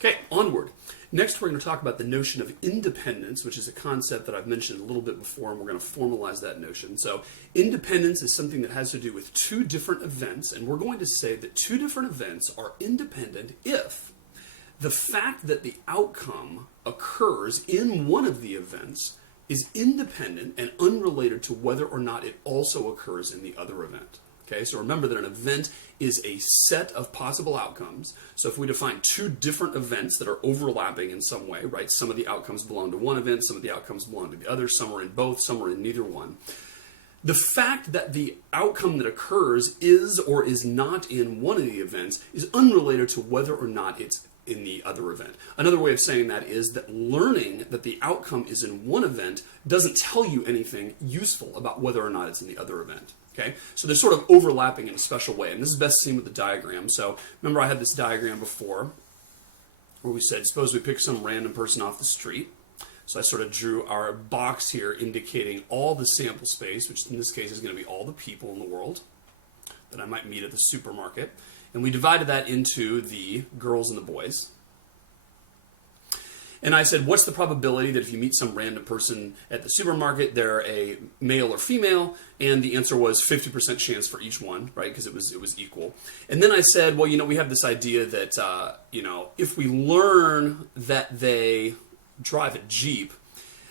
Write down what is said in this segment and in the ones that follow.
Okay, onward. Next, we're going to talk about the notion of independence, which is a concept that I've mentioned a little bit before, and we're going to formalize that notion. So, independence is something that has to do with two different events, and we're going to say that two different events are independent if the fact that the outcome occurs in one of the events is independent and unrelated to whether or not it also occurs in the other event. Okay, so remember that an event is a set of possible outcomes. So if we define two different events that are overlapping in some way, right? Some of the outcomes belong to one event, some of the outcomes belong to the other, some are in both, some are in neither one. The fact that the outcome that occurs is or is not in one of the events is unrelated to whether or not it's in the other event. Another way of saying that is that learning that the outcome is in one event doesn't tell you anything useful about whether or not it's in the other event. Okay? So they're sort of overlapping in a special way, and this is best seen with the diagram. So remember I had this diagram before where we said, suppose we pick some random person off the street. So I sort of drew our box here indicating all the sample space, which in this case is going to be all the people in the world that I might meet at the supermarket. And we divided that into the girls and the boys. And I said, what's the probability that if you meet some random person at the supermarket, they're a male or female? And the answer was 50% chance for each one, right? Because it was equal. And then I said, well, we have this idea that, if we learn that they drive a Jeep,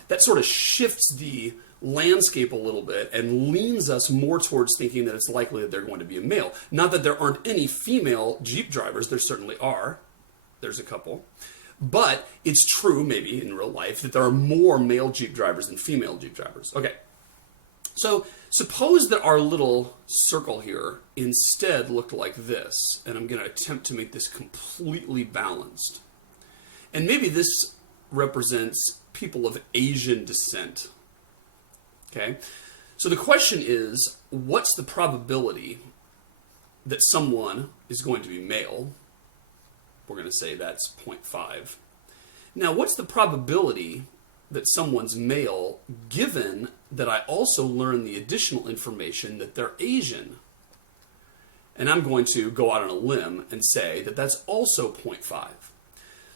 that sort of shifts the landscape a little bit and leans us more towards thinking that it's likely that they're going to be a male. Not that there aren't any female Jeep drivers. There certainly are. There's a couple. But it's true, maybe in real life, that there are more male Jeep drivers than female Jeep drivers. Okay, so suppose that our little circle here instead looked like this, and I'm going to attempt to make this completely balanced. And maybe this represents people of Asian descent. Okay, so the question is, what's the probability that someone is going to be male? We're going to say that's 0.5. Now, what's the probability that someone's male, given that I also learn the additional information that they're Asian? And I'm going to go out on a limb and say that that's also 0.5.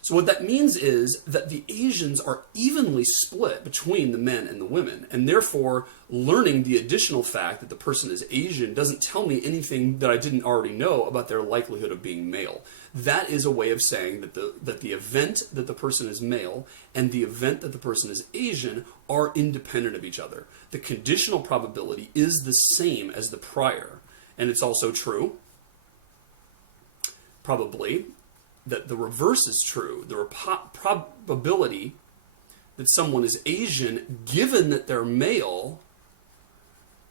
So what that means is that the Asians are evenly split between the men and the women, and therefore learning the additional fact that the person is Asian doesn't tell me anything that I didn't already know about their likelihood of being male. That is a way of saying that the event that the person is male and the event that the person is Asian are independent of each other. The conditional probability is the same as the prior, and it's also true, probably, that the reverse is true. The probability that someone is Asian, given that they're male,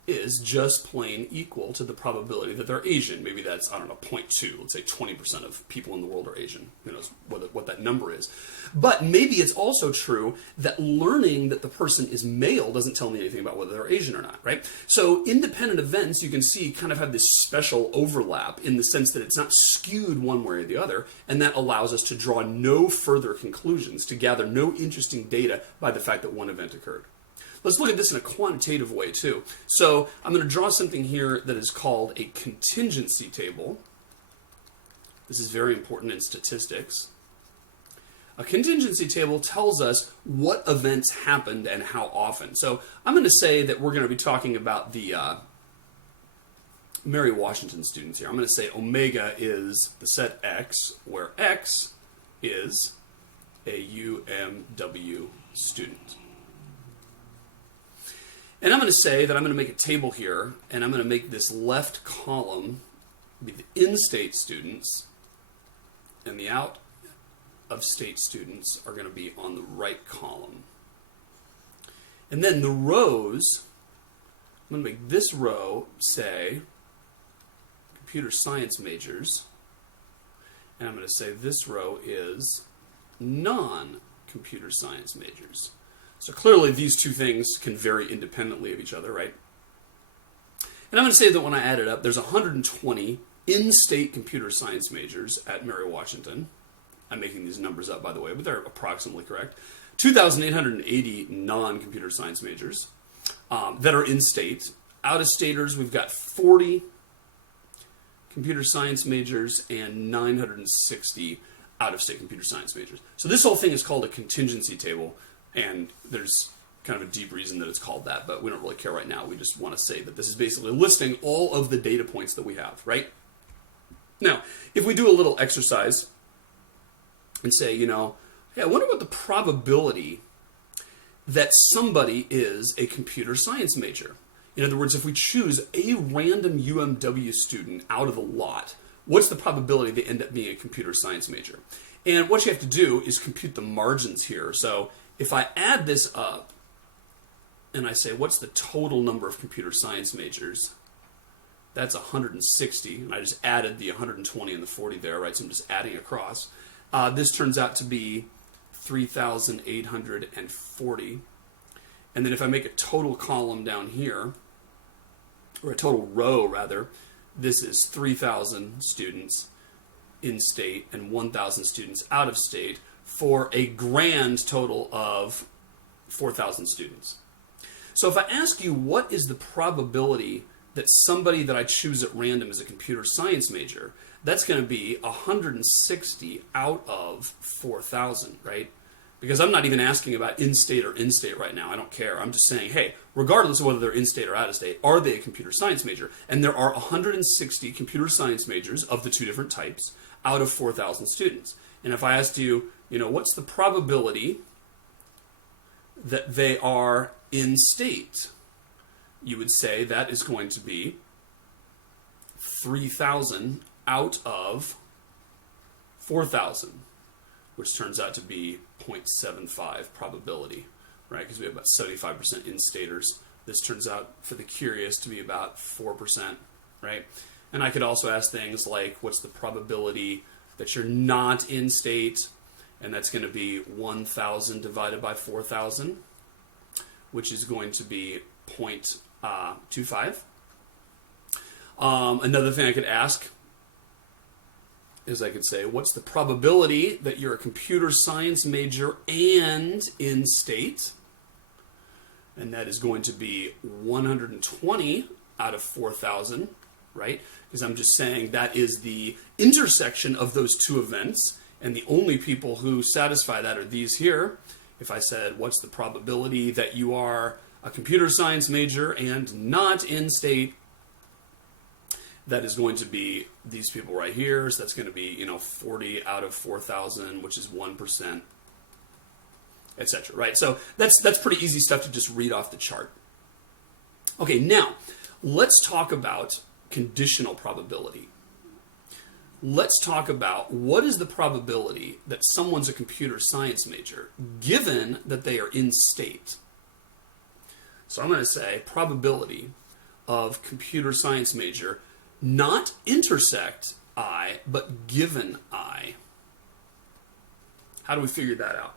is just plain equal to the probability that they're Asian. Maybe that's, 0.2. Let's say 20% of people in the world are Asian. Who knows what that number is. But maybe it's also true that learning that the person is male doesn't tell me anything about whether they're Asian or not, right? So independent events, you can see, kind of have this special overlap in the sense that it's not skewed one way or the other, and that allows us to draw no further conclusions, to gather no interesting data by the fact that one event occurred. Let's look at this in a quantitative way, too. So I'm going to draw something here that is called a contingency table. This is very important in statistics. A contingency table tells us what events happened and how often. So I'm going to say that we're going to be talking about the Mary Washington students here. I'm going to say omega is the set X, where X is a UMW student. And I'm going to say that I'm going to make a table here, and I'm going to make this left column be the in-state students, and the out-of-state students are going to be on the right column. And then the rows, I'm going to make this row say computer science majors, and I'm going to say this row is non-computer science majors. So clearly these two things can vary independently of each other, right? And I'm going to say that when I add it up, there's 120 in-state computer science majors at Mary Washington. I'm making these numbers up, by the way, but they're approximately correct. 2,880 non-computer science majors that are in-state. Out-of-staters, we've got 40 computer science majors and 960 out-of-state computer science majors. So this whole thing is called a contingency table, and there's kind of a deep reason that it's called that, but we don't really care right now. We just want to say that this is basically listing all of the data points that we have, right? Now, if we do a little exercise and say, hey, I wonder what the probability that somebody is a computer science major. In other words, if we choose a random UMW student out of the lot, what's the probability they end up being a computer science major? And what you have to do is compute the margins here. So if I add this up and I say, what's the total number of computer science majors? That's 160, and I just added the 120 and the 40 there, right? So I'm just adding across. This turns out to be 3,840. And then if I make a total column down here, or a total row rather, this is 3,000 students in state and 1,000 students out of state for a grand total of 4,000 students. So if I ask you what is the probability that somebody that I choose at random is a computer science major, that's going to be 160 out of 4,000, right? Because I'm not even asking about in-state or in-state right now. I don't care. I'm just saying, hey, regardless of whether they're in-state or out-of-state, are they a computer science major? And there are 160 computer science majors of the two different types out of 4,000 students. And if I asked you, what's the probability that they are in-state? You would say that is going to be 3,000 out of 4,000, which turns out to be 0.75 probability, right? Because we have about 75% in-staters. This turns out, for the curious, to be about 4%, right? And I could also ask things like, what's the probability that you're not in-state? And that's going to be 1,000 divided by 4,000, which is going to be 0.25. Another thing I could ask is I could say, what's the probability that you're a computer science major and in-state? And that is going to be 120 out of 4,000, right? Because I'm just saying that is the intersection of those two events, and the only people who satisfy that are these here. If I said, what's the probability that you are a computer science major and not in-state, that is going to be these people right here. So that's going to be, 40 out of 4,000, which is 1%, etc. Right? So that's pretty easy stuff to just read off the chart. Okay, now let's talk about conditional probability. Let's talk about what is the probability that someone's a computer science major given that they are in state. So I'm going to say probability of computer science major, not intersect I, but given I. How do we figure that out?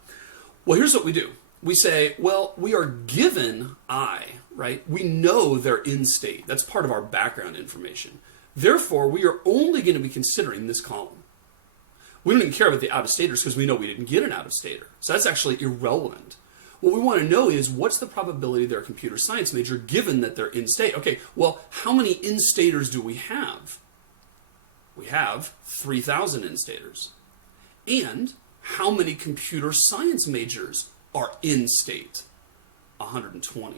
Well, here's what we do. We say, well, we are given I, right? We know they're in state. That's part of our background information. Therefore, we are only going to be considering this column. We don't even care about the out-of-staters because we know we didn't get an out-of-stater. So that's actually irrelevant. What we want to know is what's the probability they're a computer science major given that they're in-state. Okay, well, how many in-staters do we have? We have 3,000 in-staters. And how many computer science majors are in-state? 120.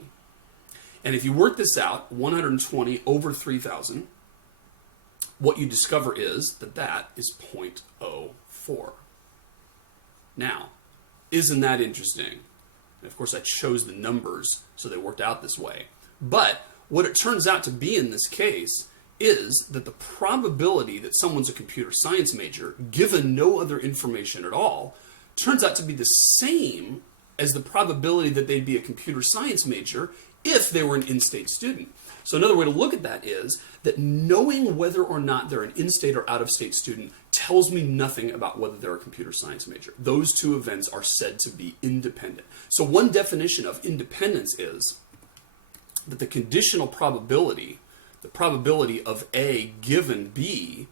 And if you work this out, 120 over 3,000, what you discover is that is 0.04. Now, isn't that interesting? And of course, I chose the numbers so they worked out this way. But what it turns out to be in this case is that the probability that someone's a computer science major, given no other information at all, turns out to be the same as the probability that they'd be a computer science major if they were an in-state student. So another way to look at that is that knowing whether or not they're an in-state or out-of-state student tells me nothing about whether they're a computer science major. Those two events are said to be independent. So one definition of independence is that the conditional probability, the probability of A given B,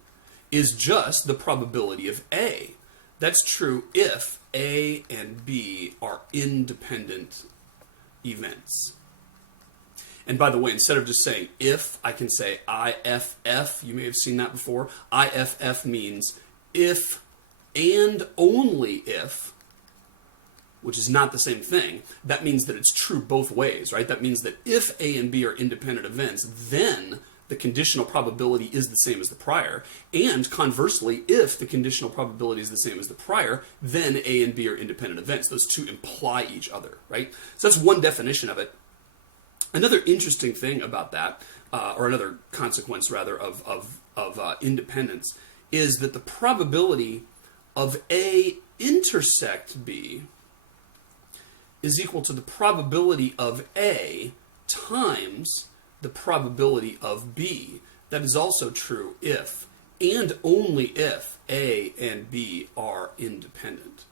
is just the probability of A. That's true if A and B are independent events. And by the way, instead of just saying if, I can say IFF. You may have seen that before. IFF means if and only if, which is not the same thing, that means that it's true both ways, right? That means that if A and B are independent events, then the conditional probability is the same as the prior. And conversely, if the conditional probability is the same as the prior, then A and B are independent events. Those two imply each other, right? So that's one definition of it. Another interesting thing about that, or another consequence rather of independence, is that the probability of A intersect B is equal to the probability of A times the probability of B. That is also true if, and only if, A and B are independent.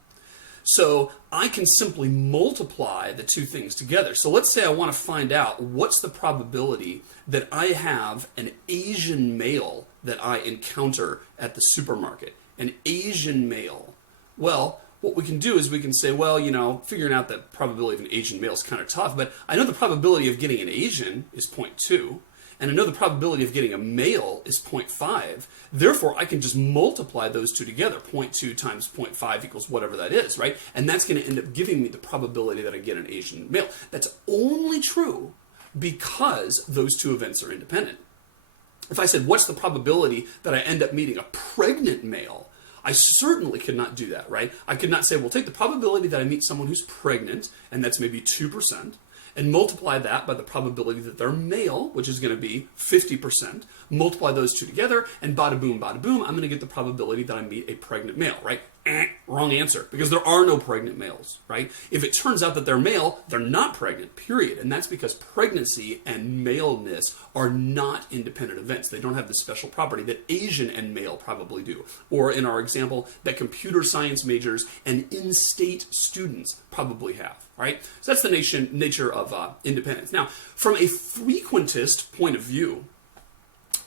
So I can simply multiply the two things together. So let's say I want to find out what's the probability that I have an Asian male that I encounter at the supermarket. An Asian male. Well, what we can do is we can say, well, figuring out the probability of an Asian male is kind of tough, but I know the probability of getting an Asian is 0.2, and I know the probability of getting a male is 0.5. Therefore, I can just multiply those two together. 0.2 times 0.5 equals whatever that is, right? And that's going to end up giving me the probability that I get an Asian male. That's only true because those two events are independent. If I said, what's the probability that I end up meeting a pregnant male? I certainly could not do that, right? I could not say, well, take the probability that I meet someone who's pregnant, and that's maybe 2%, and multiply that by the probability that they're male, which is going to be 50%. Multiply those two together, and bada boom, I'm going to get the probability that I meet a pregnant male, right? Wrong answer, because there are no pregnant males, right? If it turns out that they're male, they're not pregnant, period. And that's because pregnancy and maleness are not independent events. They don't have the special property that Asian and male probably do. Or in our example, that computer science majors and in-state students probably have, right? So that's the nature of independence. Now, from a frequentist point of view,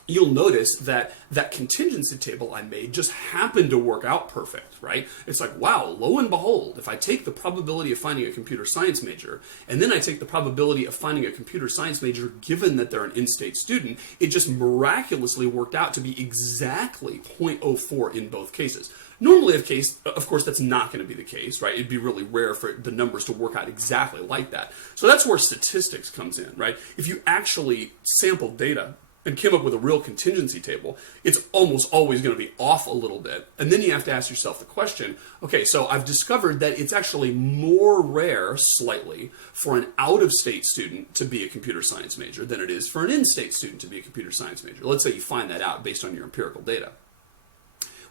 you'll notice that that contingency table I made just happened to work out perfect, right? It's like, wow, lo and behold, if I take the probability of finding a computer science major, and then I take the probability of finding a computer science major given that they're an in-state student, it just miraculously worked out to be exactly 0.04 in both cases. Normally, of course, that's not going to be the case, right? It'd be really rare for the numbers to work out exactly like that. So that's where statistics comes in, right? If you actually sample data and came up with a real contingency table, it's almost always going to be off a little bit. And then you have to ask yourself the question, okay, so I've discovered that it's actually more rare, slightly, for an out-of-state student to be a computer science major than it is for an in-state student to be a computer science major. Let's say you find that out based on your empirical data.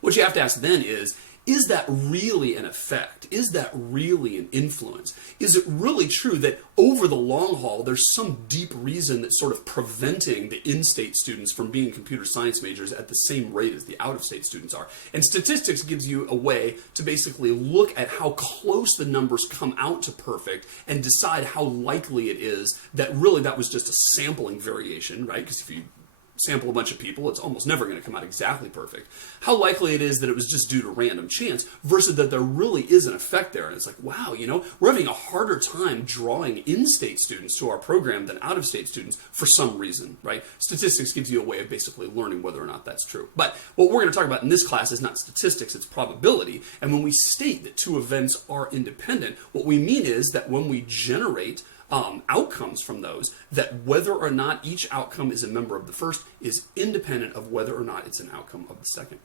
What you have to ask then is that really an effect? Is that really an influence? Is it really true that over the long haul, there's some deep reason that's sort of preventing the in-state students from being computer science majors at the same rate as the out-of-state students are? And statistics gives you a way to basically look at how close the numbers come out to perfect and decide how likely it is that really that was just a sampling variation, right? Because if you sample a bunch of people, it's almost never going to come out exactly perfect. How likely it is that it was just due to random chance versus that there really is an effect there. And it's like, wow, we're having a harder time drawing in-state students to our program than out-of-state students for some reason, right? Statistics gives you a way of basically learning whether or not that's true. But what we're going to talk about in this class is not statistics, it's probability. And when we state that two events are independent, what we mean is that when we generate outcomes from those, that whether or not each outcome is a member of the first is independent of whether or not it's an outcome of the second.